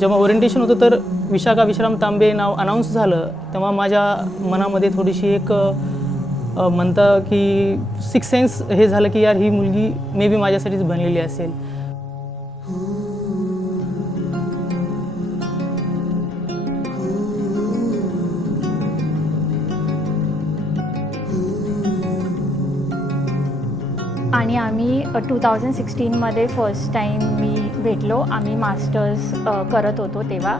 जेव्हा ओरिएंटेशन होतं तर विशाखा विश्राम तांबे नाव अनाऊन्स झालं तेव्हा माझ्या मनामध्ये थोडीशी एक म्हणतं की सिक्स सेन्स हे झालं की यार ही मुलगी मे बी माझ्यासाठीच बनलेली असेल. आणि आम्ही 2016मध्ये फर्स्ट टाईम मी भेटलो. आम्ही मास्टर्स करत होतो तेव्हा.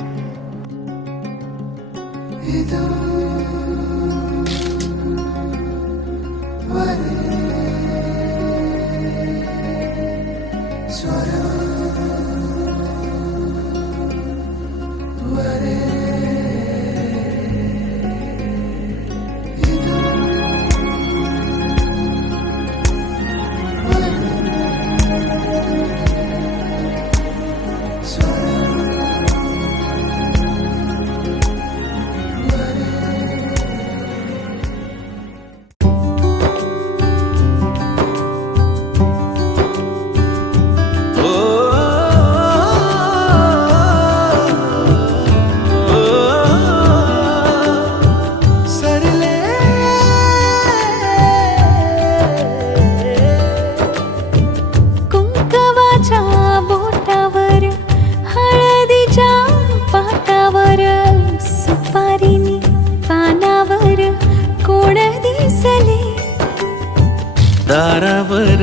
दारावर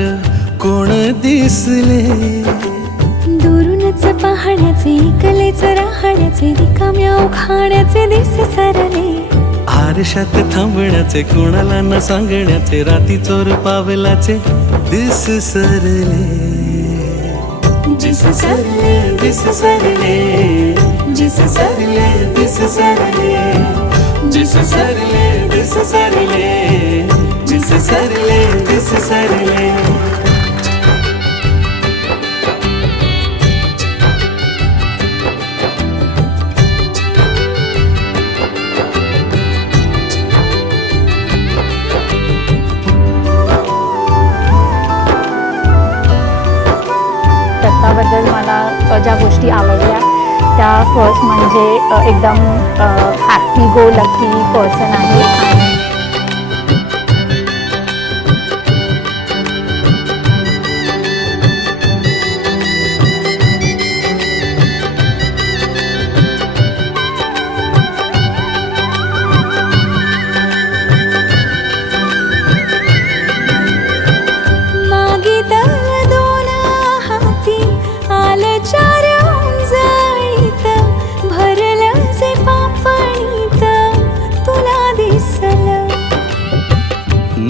कोण दिसले, दुरूनच पाहण्याचे कलेच राहण्याचे रिकाम्या उखाण्याचे दिस सरले. आरशात थांबण्याचे कोणाला न सांगण्याचे राती चोर पावलाचे दिस सरले. जिस सरले दिस सरले, जिस सरले दिस सरले, जिस सरले दिस सरले, जिस सरले दिस सरले. दत्ताबद्दल मला ज्या गोष्टी आवडल्या त्या फर्स्ट म्हणजे एकदम हॅपी गो लकी पर्सन आहे. आणि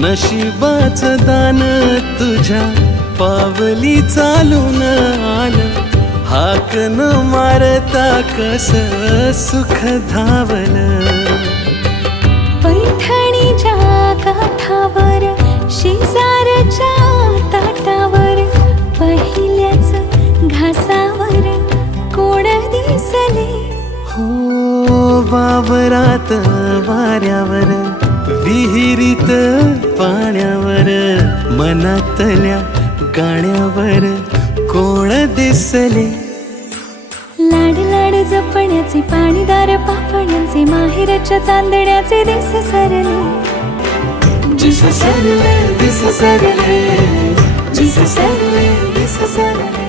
नशिबाचं दान तुझ्या पावली चालून आलं, हाक न मारता कस सुख धावलं. पैठणीच्या काठावर शेजारच्या ताटावर पहिल्याच घासावर कोण दिसले. हो वावरात वाऱ्यावर विहिरीत पाण्यावर मनातल्या गाण्यावर कोण दिसले. लाड लाड जपण्याचे पाणीदार पापण्याचे माहेरच्या चांदण्याचे दिस सरले. जिस सरले दिस सरले, जिस सरले दिस सरले.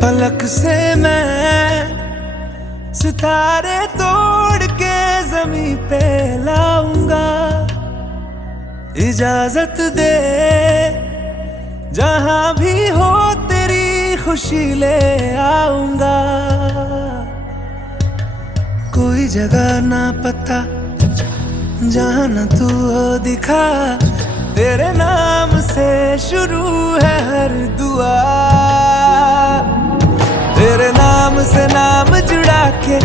पलक से मैं सितारे तोड़ के जमीन पे लाऊंगा. इजाजत दे जहां भी हो तेरी खुशी ले आऊंगा. कोई जगह ना पता जहां न तू हो दिखा, तेरे नाम से शुरू है हर दुआ. तेरे नाम से नाम जुड़ा के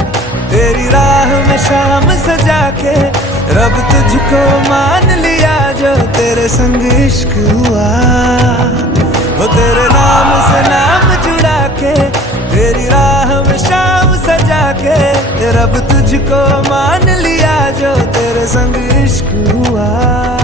तेरी राह में शाम सजा के रब तुझको मान लिया जो तेरे संग इश्क हुआ, वो तेरे नाम से नाम जुड़ा के तेरी राह में शाम सजा के, रब तुझको मान लिया जो तेरे संग इश्क हुआ।